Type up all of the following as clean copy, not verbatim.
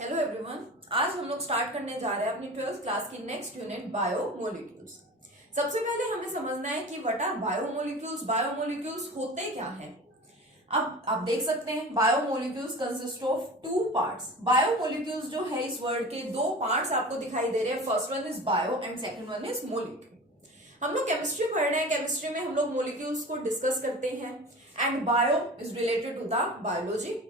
Hello everyone. आज हम लोग स्टार्ट करने जा रहे हैं अपनी 12th क्लास की नेक्स्ट यूनिट बायोमोलिक्यूल्स। सबसे पहले हमें समझना है कि व्हाट आर बायोमोलिक्यूल्स। बायोमोलिक्यूल्स होते क्या हैं। अब आप देख सकते हैं biomolecules consist of two parts. Biomolecules जो है इस वर्ड के दो पार्ट्स आपको दिखाई दे रहे हैं। First one is bio and second one is molecule. हम लोग केमिस्ट्री पढ़ रहे हैं। केमिस्ट्री में हम लोग मोलिक्यूल्स को डिस्कस करते हैं and bio is related to the biology.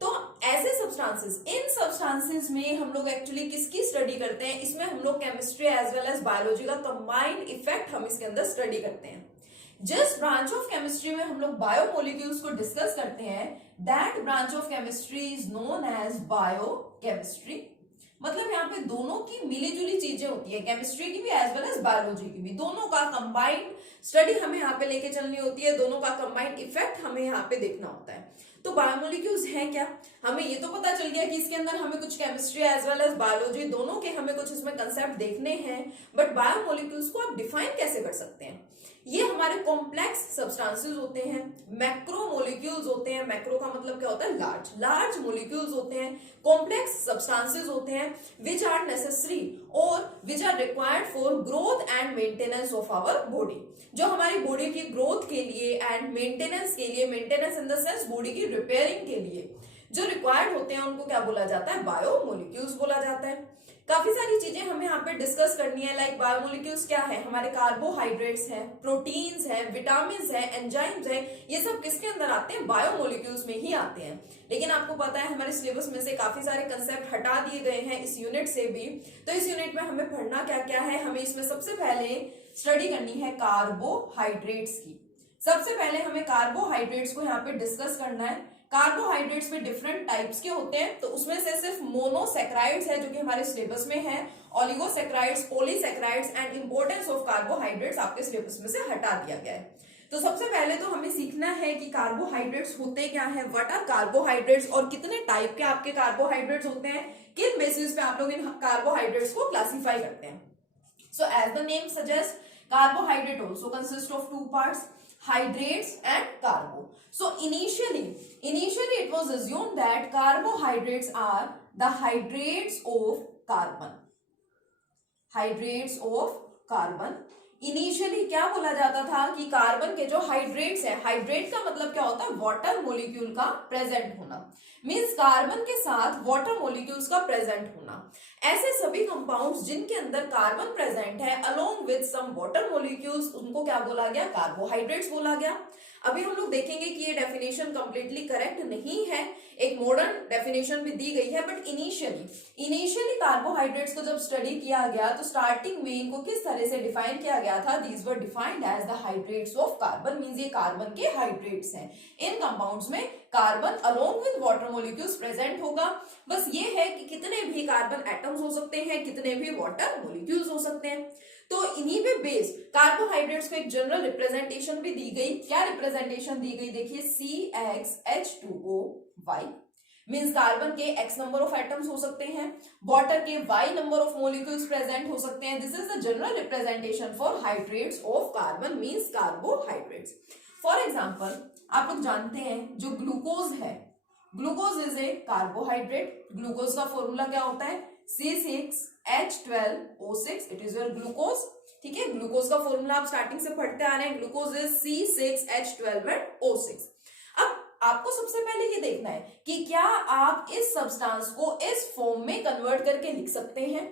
तो ऐसे सब्सटेंसेस, इन सब्सटेंसेस में हम लोग एक्चुअली किसकी स्टडी करते हैं, इसमें हम लोग chemistry as well as biology का कंबाइंड इफेक्ट हम इसके अंदर स्टडी करते हैं। जिस ब्रांच ऑफ केमिस्ट्री में हम लोग बायोमोलिक्यूल्स को डिस्कस करते हैं, that branch of chemistry is known as biochemistry. मतलब यहाँ पे दोनों की मिली जुली चीजें होती है, केमिस्ट्री की भी एज वेल एज बायोलॉजी की भी। दोनों का कंबाइंड स्टडी हमें यहाँ पे लेके चलनी होती है, दोनों का कंबाइंड इफेक्ट हमें यहाँ पे देखना होता है। तो बायोमोलिक्यूल्स हैं क्या, हमें ये तो पता चल गया कि इसके अंदर हमें कुछ chemistry as well as biology दोनों के हमें कुछ इसमें कंसेप्ट देखने हैं। बट बायोमोलिक्यूल्स को आप डिफाइन कैसे कर सकते हैं। ये हमारे कॉम्प्लेक्स सब्सटेंसेस होते हैं, मैक्रोमोलिक्यूल्स होते हैं। मैक्रो का मतलब क्या होता है, लार्ज। लार्ज मोलिक्यूल्स होते हैं, कॉम्प्लेक्स सब्सटेंसेस होते हैं, विच आर नेसेसरी और which are required for growth and maintenance of our body. जो हमारी बॉडी की ग्रोथ के लिए एंड मेंटेनेंस के लिए, maintenance in the sense body की रिपेयरिंग के लिए जो रिक्वायर्ड होते हैं उनको क्या बोला जाता है, बायोमोलिक्यूल्स बोला जाता है। काफी सारी चीजें हमें यहाँ पे डिस्कस करनी है। लाइक बायोमोलिक्यूल्स क्या है, हमारे कार्बोहाइड्रेट्स हैं, प्रोटीन्स हैं, विटामिन्स हैं, एंजाइम्स हैं। ये सब किसके अंदर आते हैं, बायोमोलिक्यूल्स में ही आते हैं। लेकिन आपको पता है हमारे सिलेबस में से काफी सारे कंसेप्ट हटा दिए गए हैं इस यूनिट से भी। तो इस यूनिट में हमें पढ़ना क्या क्या है, हमें इसमें सबसे पहले स्टडी करनी है कार्बोहाइड्रेट्स की। सबसे पहले हमें कार्बोहाइड्रेट्स को यहाँ पे डिस्कस करना है। कार्बोहाइड्रेट्स में डिफरेंट टाइप्स के होते हैं, तो उसमें से सिर्फ मोनोसैकेराइड्स है जो कि हमारे सिलेबस में है। Oligosaccharides, polysaccharides and importance of carbohydrates आपके सिलेबस में से हटा दिया गया है। तो सबसे पहले तो हमें सीखना है कि कार्बोहाइड्रेट्स होते क्या है, व्हाट आर कार्बोहाइड्रेट्स और कितने टाइप के आपके कार्बोहाइड्रेट्स होते हैं, किन बेसिस पे आप लोग इन कार्बोहाइड्रेट्स को क्लासिफाई करते हैं। So as the name suggests, carbohydrate also consists of two parts, hydrates and carbo. So initially it was assumed that carbohydrates are the hydrates of carbon. Hydrates of carbon. Initially क्या बोला जाता था कि carbon के जो hydrates है, hydrate का मतलब क्या होता है, वाटर मोलिक्यूल का प्रेजेंट होना। मींस कार्बन के साथ वाटर मोलिक्यूल्स का प्रेजेंट होना। ऐसे सभी कंपाउंड्स जिनके अंदर कार्बन प्रेजेंट है along with some water molecules, उनको क्या बोला गया, कार्बोहाइड्रेट्स बोला गया। अभी हम लोग देखेंगे कि ये डेफिनेशन कंप्लीटली करेक्ट नहीं है, एक मॉडर्न डेफिनेशन भी दी गई है। बट इनिशियली कार्बोहाइड्रेट्स को जब स्टडी किया गया तो स्टार्टिंग में इनको किस तरह से डिफाइन किया गया था, these were defined as the hydrates of carbon. Means ये कार्बन के हाइड्रेट्स हैं। इन कंपाउंड्स में carbon along with water molecules present होगा। बस ये है कि कितने भी कार्बन एटम्स हो सकते हैं, कितने भी वाटर मोलिक्यूल्स हो सकते हैं। तो इन्हीं पे बेस्ड कार्बोहाइड्रेट्स को एक जनरल रिप्रेजेंटेशन भी दी गई। क्या रिप्रेजेंटेशन दी गई, देखिए CxH2O(Y) मींस कार्बन के x नंबर ऑफ एटम्स हो सकते हैं, वाटर के y number of molecules present हो सकते हैं। This is the general representation for hydrates of carbon means carbohydrates. For example आप लोग जानते हैं जो ग्लूकोज है, glucose is a carbohydrate. Glucose का फॉर्मूला क्या होता है, C6H12O6, it is your glucose. ठीक है, ग्लूकोज का फॉर्मूला आप स्टार्टिंग से पढ़ते आ रहे हैं, ग्लूकोज इज C6H12O6। अब आपको सबसे पहले ये देखना है कि क्या आप इस सब्सटेंस को इस फॉर्म में कन्वर्ट करके लिख सकते हैं।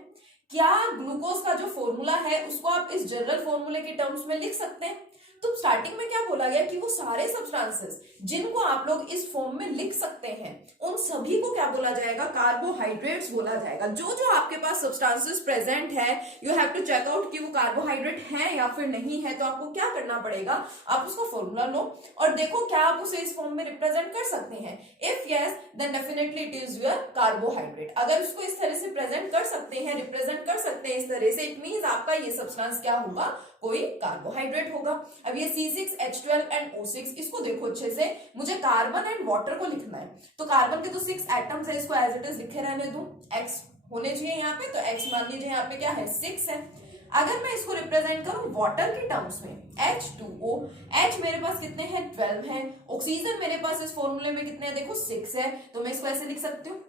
क्या ग्लूकोज का जो फॉर्मूला है उसको आप इस जनरल फॉर्मूले के टर्म्स में लिख सकते हैं। तो स्टार्टिंग में क्या बोला गया कि वो सारे सब्सटेंसेस जिनको आप लोग इस फॉर्म में लिख सकते हैं उन सभी को क्या बोला जाएगा, कार्बोहाइड्रेट्स बोला जाएगा। जो जो आपके पास सब्सटेंसेस प्रेजेंट है, you have to check out कि वो कार्बोहाइड्रेट है या फिर नहीं है। तो आपको क्या करना पड़ेगा, आप उसको फॉर्मूला लो और देखो क्या आप उसे इस फॉर्म में रिप्रेजेंट कर सकते हैं। If yes then definitely it is your carbohydrate. अगर उसको इस तरह से प्रेजेंट कर सकते हैं, रिप्रेजेंट कर सकते हैं इस तरह से, इट मींस आपका ये सब्सटेंस क्या होगा, कोई कार्बोहाइड्रेट होगा। अब ये C6H12 एंड O6, इसको देखो अच्छे से, मुझे कार्बन एंड वाटर को लिखना है। तो कार्बन के तो 6 एटम्स है, इसको एज इट इज लिखे रहने दूं, X होने चाहिए यहाँ पे, तो X मान लीजिए यहाँ पे क्या है, 6 है। अगर मैं इसको रिप्रेजेंट करूं वाटर के टर्म्स में, H2O, H मेरे पास कितने हैं, 12 है। ऑक्सीजन मेरे पास इस फॉर्मूले में कितने हैं, देखो 6 है। तो मैं इसको ऐसे लिख सकती हूँ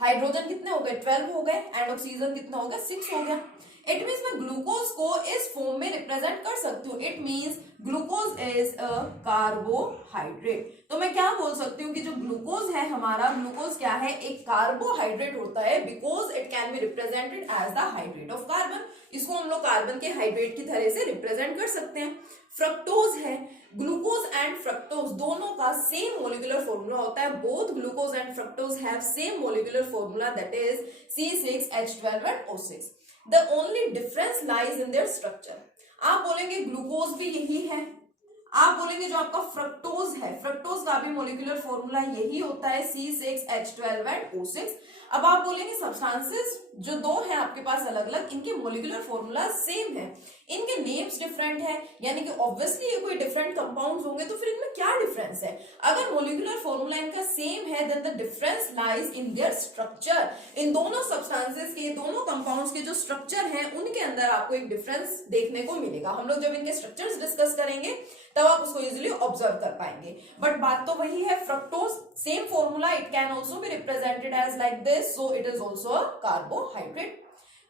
हाइड्रोजन कितने हो गए 12 हो गए एंड ऑक्सीजन कितना हो गया 6 हो गया। इट मीन्स मैं ग्लूकोज को इस फॉर्म में रिप्रेजेंट कर सकती हूँ। It means glucose is a carbohydrate. तो मैं क्या बोल सकती हूँ कि जो ग्लूकोज है हमारा, ग्लूकोज क्या है, एक कार्बोहाइड्रेट होता है because it can be represented as the hydrate of carbon. इसको हम लोग कार्बन के हाइड्रेट की तरह से रिप्रेजेंट कर सकते हैं। फ्रक्टोज है, ग्लूकोज एंड फ्रक्टोज दोनों का सेम मोलिकुलर फॉर्मूला होता है। Both glucose and fructose have same molecular formula that is C6H12 and O6। The only difference lies in their structure। आप बोलेंगे ग्लूकोज भी यही है, आप बोलेंगे जो आपका फ्रक्टोज है, फ्रक्टोज का भी मोलिकुलर फॉर्मूला यही होता है C6H12 and O6। अब आप बोलेंगे सब्सटेंसेस जो दो हैं आपके पास अलग अलग, इनके मोलिकुलर फॉर्मूला सेम है, इनके नेम्स डिफरेंट है, यानी कि ऑब्वियसली ये कोई डिफरेंट कंपाउंड्स होंगे, तो फिर इनमें क्या डिफरेंस है? अगर मोलिकुलर फॉर्मूला इनका सेम है then the difference lies in their structure. इन दोनों सब्सटेंसेस के, दोनों कंपाउंड्स के जो स्ट्रक्चर हैं उनके अंदर आपको एक डिफरेंस देखने को मिलेगा। हम लोग जब इनके स्ट्रक्चर्स डिस्कस करेंगे तब आप उसको इजीली ऑब्जर्व कर पाएंगे। बट बात तो वही है, fructose same formula, it can also be represented as like this, so it is also a carbohydrate.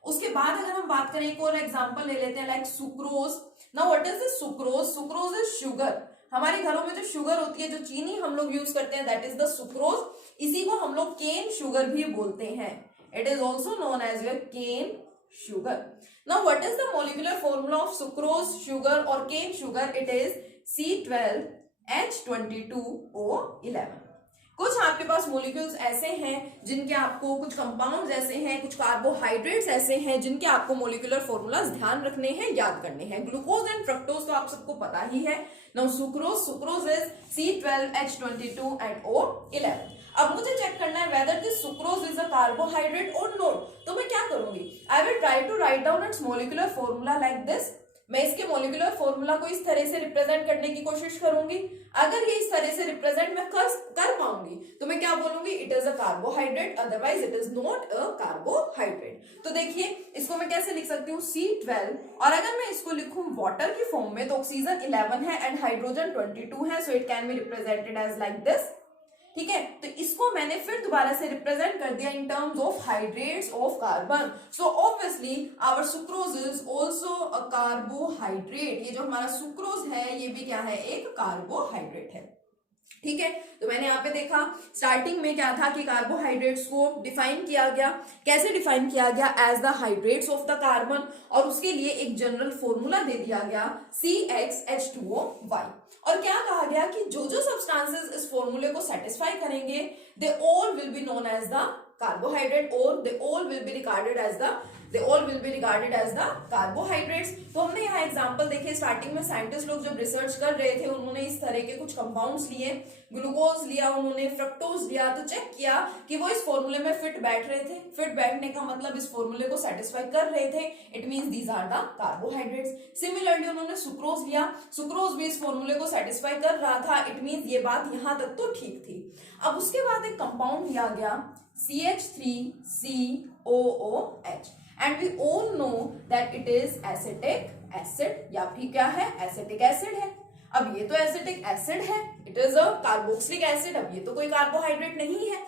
उसके बाद अगर हम बात करें एक और एग्जांपल ले लेते हैं like sucrose. Now what is this sucrose? Sucrose is sugar. हमारे घरों में जो शुगर होती है, जो चीनी हम लोग यूज करते हैं, दैट इज द सुक्रोज। इसी को हम लोग केन शुगर भी बोलते हैं। It is also known as your cane sugar. Now what is the molecular formula of sucrose, sugar or cane sugar? It is C12H22O11। कुछ आपके पास मोलिक्यूल्स ऐसे हैं जिनके आपको, कुछ कंपाउंड्स ऐसे हैं, कुछ कार्बोहाइड्रेट्स ऐसे हैं जिनके आपको मोलिकुलर फॉर्मूलाज ध्यान रखने हैं, याद करने हैं। ग्लूकोज एंड फ्रक्टोज तो आप सबको पता ही है। Now sucrose is C12H22 and O11। अब मुझे चेक करना है whether this sucrose is a carbohydrate और नॉट। तो मैं क्या करूंगी? I will try to write down its molecular formula like this. मैं इसके मोलिकुलर फॉर्मूला को इस तरह से रिप्रेजेंट करने की कोशिश करूंगी। अगर ये इस तरह से रिप्रेजेंट मैं कर पाऊंगी तो मैं क्या बोलूंगी? It is a carbohydrate, otherwise it is not a carbohydrate. तो देखिए इसको मैं कैसे लिख सकती हूँ? C12, और अगर मैं इसको लिखूं वाटर की फॉर्म में तो ऑक्सीजन 11 है एंड हाइड्रोजन 22 है, so it can be represented as like this. ठीक है, तो इसको मैंने फिर दोबारा से रिप्रेजेंट कर दिया in terms of hydrates of carbon. So obviously our sucrose is also a carbohydrate. ये जो हमारा सुक्रोज है ये भी क्या है? एक कार्बोहाइड्रेट है। ठीक है, तो मैंने यहाँ पे देखा स्टार्टिंग में क्या था कि कार्बोहाइड्रेट्स को डिफाइन किया गया। कैसे डिफाइन किया गया? As the hydrates of the carbon, और उसके लिए एक जनरल फॉर्मूला दे दिया गया CxH2O। और क्या कहा गया कि जो जो सब्सटेंसेस इस फॉर्मूले को सेटिस्फाई करेंगे they all will be known as the carbohydrate, और they all will be regarded as the carbohydrates. तो हमने यहाँ एग्जांपल देखे, स्टार्टिंग में साइंटिस्ट लोग जब रिसर्च कर रहे थे उन्होंने इस तरह के कुछ कंपाउंड्स लिए, ग्लूकोज लिया उन्होंने, फ्रक्टोज लिया, तो चेक किया कि वो इस फॉर्मूले में फिट बैठ रहे थे। फिट बैठने का मतलब इस फॉर्मूले को सेटिस्फाई कर रहे थे, it means these are the carbohydrates. Similarly उन्होंने सुक्रोज लिया, सुक्रोज भी इस फॉर्मूले को सेटिस्फाई कर रहा था, इट मींस ये बात यहां तक तो ठीक थी। अब उसके बाद एक कंपाउंड लिया गया CH3COOH, and we all know that it is acetic acid, या फिर क्या है? एसिटिक एसिड है। अब ये तो एसिटिक एसिड है, it is a carboxylic acid. अब ये तो कोई कार्बोहाइड्रेट नहीं है।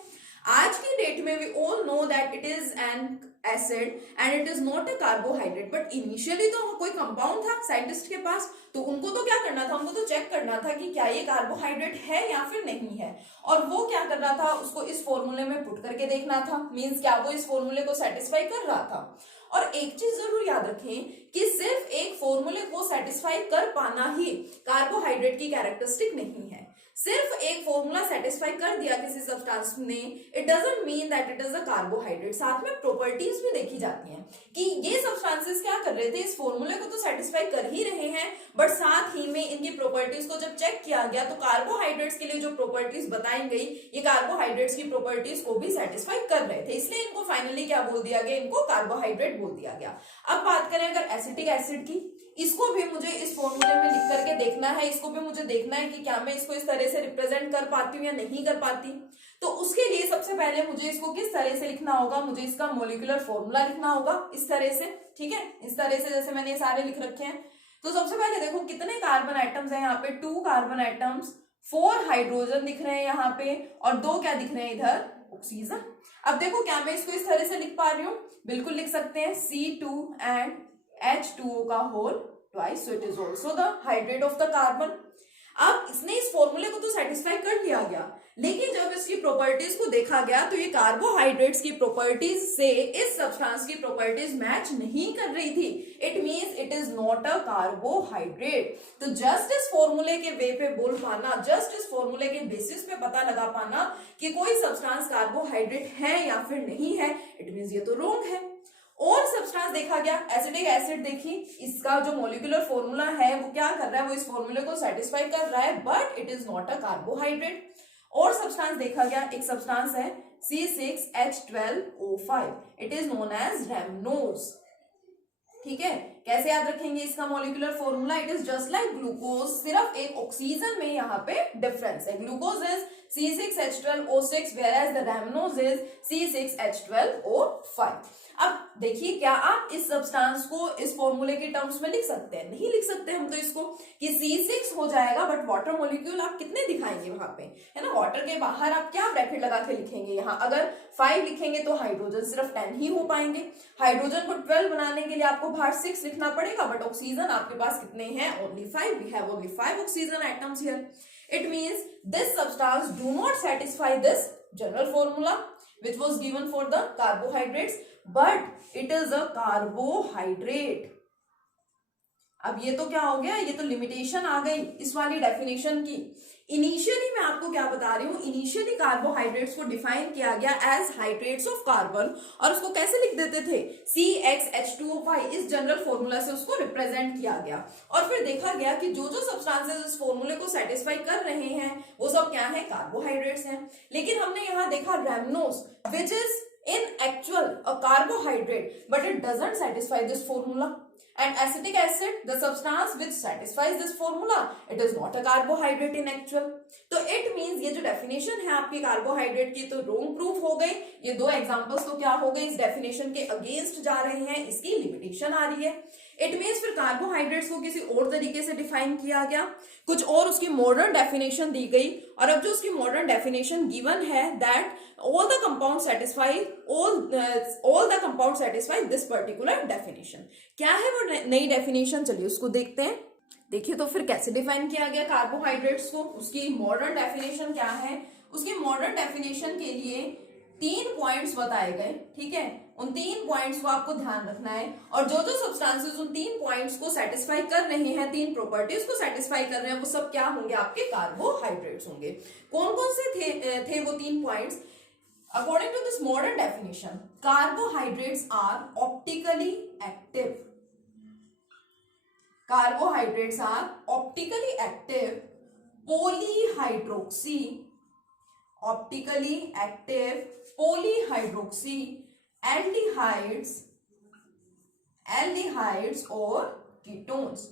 आज की डेट में we all know that it is an acid and it is not a carbohydrate, but initially तो कोई कंपाउंड था साइंटिस्ट के पास, तो उनको तो क्या करना था? उनको तो चेक करना था कि क्या ये कार्बोहाइड्रेट है या फिर नहीं है। और वो क्या कर रहा था? उसको इस फॉर्मूले में पुट करके देखना था, मींस क्या वो इस फॉर्मूले को सेटिस्फाई कर रहा था। और एक चीज जरूर याद रखें कि सिर्फ एक फॉर्मूले को सेटिस्फाई कर पाना ही कार्बोहाइड्रेट की कैरेक्टरिस्टिक नहीं है। सिर्फ एक फॉर्मूला सेटिस्फाई कर दिया किसी सब्सटेंस ने, it doesn't mean that it is a carbohydrate. साथ में प्रॉपर्टीज भी देखी जाती हैं कि ये सब्सटेंसेस क्या कर रहे थे, इस फॉर्मूले को तो सेटिस्फाई कर ही रहे हैं, बट साथ ही में इनकी प्रॉपर्टीज को जब चेक किया गया तो कार्बोहाइड्रेट्स के लिए जो प्रॉपर्टीज बताई गई, ये कार्बोहाइड्रेट्स की प्रॉपर्टीज को भी सेटिस्फाई कर रहे थे, इसलिए इनको फाइनली क्या बोल दिया गया? इनको कार्बोहाइड्रेट बोल दिया गया। अब बात करें अगर एसिटिक एसिड की, इसको भी मुझे इस फॉर्मूले में लिख करके देखना है, इसको भी मुझे देखना है कि क्या मैं इसको इस तरह से रिप्रेजेंट कर पाती हूँ या नहीं कर पाती। तो उसके लिए सबसे पहले मुझे इसको किस तरह से लिखना होगा? मुझे इसका मोलिकुलर फॉर्मूला लिखना होगा इस तरह से। ठीक है, इस तरह से जैसे मैंने सारे लिख रखे हैं। तो सबसे पहले देखो कितने कार्बन एटम्स हैं यहाँ पे? 2 कार्बन एटम्स 4 हाइड्रोजन दिख रहे हैं यहाँ पे और 2 क्या दिख रहे हैं इधर, ऑक्सीजन। अब देखो क्या मैं इसको इस तरह से लिख पा रही हूँ, बिल्कुल लिख सकते हैं C2 and H2O का whole twice, so it is also the hydrate of the carbon. अब इसने इस फॉर्मूले को तो सेटिस्फाई कर लिया गया, लेकिन जब इसकी प्रॉपर्टीज को देखा गया तो ये कार्बोहाइड्रेट्स की प्रॉपर्टीज से इस सब्सटेंस की प्रॉपर्टीज मैच नहीं कर रही थी। It means it is not a carbohydrate. तो जस्ट इस फॉर्मूले के वे पे बोल पाना, जस्ट इस फॉर्मूले के बेसिस पे पता लगा पाना कि कोई सब्सटेंस कार्बोहाइड्रेट है या फिर नहीं है, इट मींस ये तो रॉन्ग है। और सब्सटेंस देखा गया, एसिटिक एसिड देखी, इसका जो मॉलिक्यूलर फॉर्मूला है वो क्या कर रहा है, वो इस फॉर्मूले को सेटिस्फाई कर रहा है, but it is not a carbohydrate. और सब्सटेंस देखा गया, एक सब्सटेंस है C6H12O5, it is known as rhamnose. ठीक है, कैसे याद रखेंगे इसका molecular formula, it is just like glucose, सिर्फ एक ऑक्सीजन में यहाँ पे डिफरेंस है। Glucose is C6H12O6 whereas the rhamnose is C6H12O5। अब देखिए, क्या आप इस सब्सटेंस को इस फॉर्मूले के टर्म्स में लिख सकते हैं? नहीं लिख सकते हम तो इसको, कि C6 हो जाएगा, बट वाटर मॉलिक्यूल आप कितने दिखाएंगे वहां पे, है ना। वाटर के बाहर आप क्या ब्रैकेट लगा के लिखेंगे, यहाँ अगर 5 लिखेंगे तो हाइड्रोजन सिर्फ 10 ही हो पाएंगे। हाइड्रोजन को 12 बनाने के लिए आपको बाहर 6 लिखना पड़ेगा, बट ऑक्सीजन आपके पास कितने हैं, only 5। We have only 5 oxygen atoms here. It means this substance do not satisfy this general formula which was given for the carbohydrates, but it is a carbohydrate। अब ये तो क्या हो गया, ये तो लिमिटेशन आ गई इस वाली डेफिनेशन की। इनिशियली मैं आपको क्या बता रही हूँ, इनिशियली कार्बोहाइड्रेट्स को डिफाइन किया गया एज हाइड्रेट्स ऑफ कार्बन, और उसको कैसे लिख देते थे, CxH2O5, इस जनरल फॉर्मूला से उसको रिप्रेजेंट किया गया। और फिर देखा गया कि जो जो सब्सटेंसेस इस फॉर्मूले को सेटिस्फाई कर रहे हैं वो सब क्या है, कार्बोहाइड्रेट्स हैं। लेकिन हमने यहाँ देखा rhamnose which is in actual a carbohydrate, but it doesn't satisfy this formula। And acetic acid, the substance which satisfies this formula, it is not a carbohydrate in actual। तो it means ये जो definition है आपकी carbohydrate की, तो wrong proof हो गई। ये दो examples तो क्या हो गए, इस definition के against जा रहे हैं, इसकी limitation आ रही है। इट मीन्स फिर कार्बोहाइड्रेट्स को किसी और तरीके से डिफाइन किया गया, कुछ और उसकी मॉडर्न डेफिनेशन दी गई, और अब जो उसकी मॉडर्न डेफिनेशन गिवन है that all the compounds satisfy this particular definition। क्या है वो नई डेफिनेशन, चलिए उसको देखते हैं। देखिए तो फिर कैसे डिफाइन किया गया कार्बोहाइड्रेट्स को, उसकी मॉडर्न डेफिनेशन क्या है। उसकी मॉडर्न डेफिनेशन के लिए 3 पॉइंट्स बताए गए, ठीक है। उन 3 पॉइंट्स को आपको ध्यान रखना है, और जो जो सब्सटेंसेस उन 3 पॉइंट्स को सेटिस्फाई कर रहे हैं, 3 प्रॉपर्टीज को सेटिस्फाई कर रहे हैं, वो सब क्या होंगे, आपके कार्बोहाइड्रेट्स होंगे। कौन कौन से थे वो 3 points. According to this modern definition, carbohydrates are optically active। Carbohydrates are optically active polyhydroxy, optically active polyhydroxy aldehydes और कीटोन्स।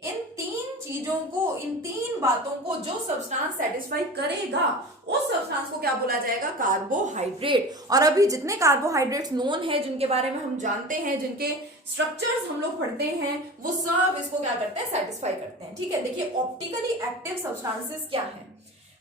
इन 3 चीजों को, इन 3 बातों को जो सब्सटेंस सेटिस्फाई करेगा उस सब्सटेंस को क्या बोला जाएगा, कार्बोहाइड्रेट। और अभी जितने कार्बोहाइड्रेट्स नोन है, जिनके बारे में हम जानते हैं, जिनके स्ट्रक्चर्स हम लोग पढ़ते हैं, वो सब इसको क्या करते हैं, सेटिस्फाई करते हैं। ठीक है, देखिए ऑप्टिकली एक्टिव सब्सटेंसेस क्या है।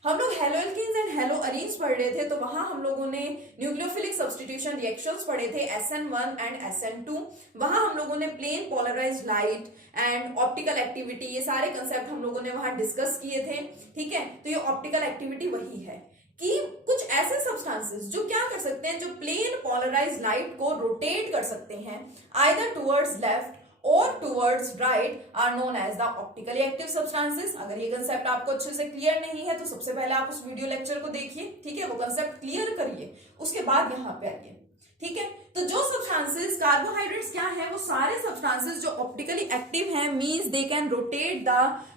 हम लोग हेलोएल्कीन्स एंड हेलोअरीन्स पढ़ रहे थे, तो वहां हम लोगों ने न्यूक्लियोफिलिक सब्स्टिट्यूशन रिएक्शंस पढ़े थे, SN1 एंड SN2। वहां हम लोगों ने plane polarised light and optical activity, ये सारे कंसेप्ट हम लोगों ने वहां डिस्कस किए थे। ठीक है, तो ये ऑप्टिकल एक्टिविटी वही है कि कुछ ऐसे सब्सटेंसेस जो क्या कर सकते हैं, जो प्लेन पोलराइज्ड लाइट को रोटेट कर सकते हैं आइदर टुवर्ड्स लेफ्ट और towards right, are known as the optically active substances. अगर ये कंसेप्ट आपको अच्छे से क्लियर नहीं है तो सबसे पहले आप उस वीडियो लेक्चर को देखिए, ठीक है, वो कंसेप्ट क्लियर करिए, उसके बाद यहाँ पे आइए। ठीक है, तो जो सब्सटेंसेस कार्बोहाइड्रेट्स क्या है, वो सारे सब्सटेंसेस जो ऑप्टिकली एक्टिव हैं, means they can rotate the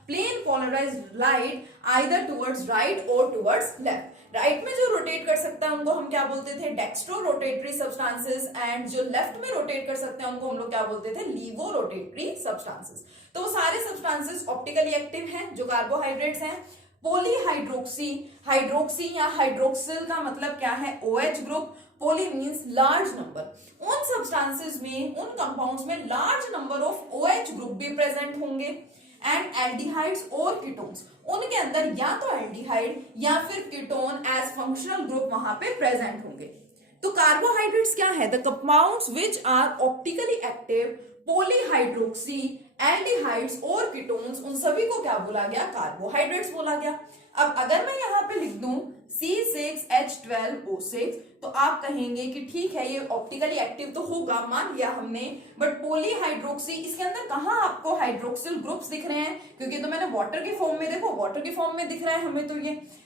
plane polarised light either towards right और टुवर्ड्स लेफ्ट। राइट में जो रोटेट कर सकता है उनको हम क्या बोलते थे, डेक्स्ट्रो रोटेटरी सब्सटेंसेस, एंड जो लेफ्ट में रोटेट कर सकते हैं उनको हम लोग क्या बोलते थे, लीवो रोटेटरी सब्सटेंसेस। तो वो सारे सब्सटेंसेस ऑप्टिकली एक्टिव हैं जो कार्बोहाइड्रेट्स हैं। पॉलीहाइड्रोक्सी, हाइड्रोक्सी या हाइड्रोक्सिल का मतलब क्या है, OH group. Poly means large number, उन सब्सटेंसेस में, उन कंपाउंड्स में large number of OH group भी प्रेजेंट होंगे। एंड एल्डिहाइड्स और कीटोन्स, उनके अंदर या तो एल्डिहाइड या फिर कीटोन एज फंक्शनल ग्रुप वहां पे प्रेजेंट होंगे। तो कार्बोहाइड्रेट्स क्या है? The compounds which are optically active, polyhydroxy, aldehydes और कीटोन्स, उन सभी को क्या बोला गया? कार्बोहाइड्रेट्स बोला गया। अब अगर मैं यहाँ पे लिख दूं C6H12O6 तो आप कहेंगे कि ठीक है ये ऑप्टिकली एक्टिव तो होगा, मान लिया हमने, बट पॉलीहाइड्रोक्सी, इसके अंदर कहाँ आपको हाइड्रोक्सिल ग्रुप्स दिख रहे हैं? क्योंकि तो मैंने वाटर के फॉर्म में, देखो वाटर के फॉर्म में दिख रहा है हमें,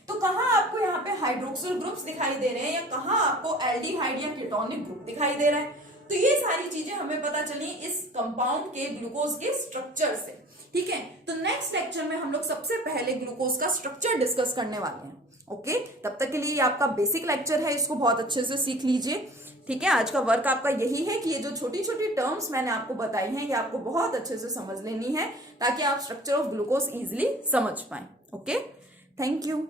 तो कहाँ आपको यहाँ पे हाइड्रोक्सिल ग्रुप्स दिखाई दे रहे हैं या कहाँ आपको एल्डिहाइड या कीटोनिक ग्रुप दिखाई दे रहा है? तो ये सारी चीजें हमें पता चली इस कंपाउंड के ग्लूकोज के स्ट्रक्चर से। ठीक है, तो नेक्स्ट लेक्चर में हम लोग सबसे पहले ग्लूकोज का स्ट्रक्चर डिस्कस करने वाले हैं। ओके, तब तक के लिए ये आपका बेसिक लेक्चर है, इसको बहुत अच्छे से सीख लीजिए। ठीक है, आज का वर्क आपका यही है कि ये जो छोटी छोटी टर्म्स मैंने आपको बताई हैं ये आपको बहुत अच्छे से समझ लेनी है ताकि आप स्ट्रक्चर ऑफ ग्लूकोज इजिली समझ पाए। Okay, thank you.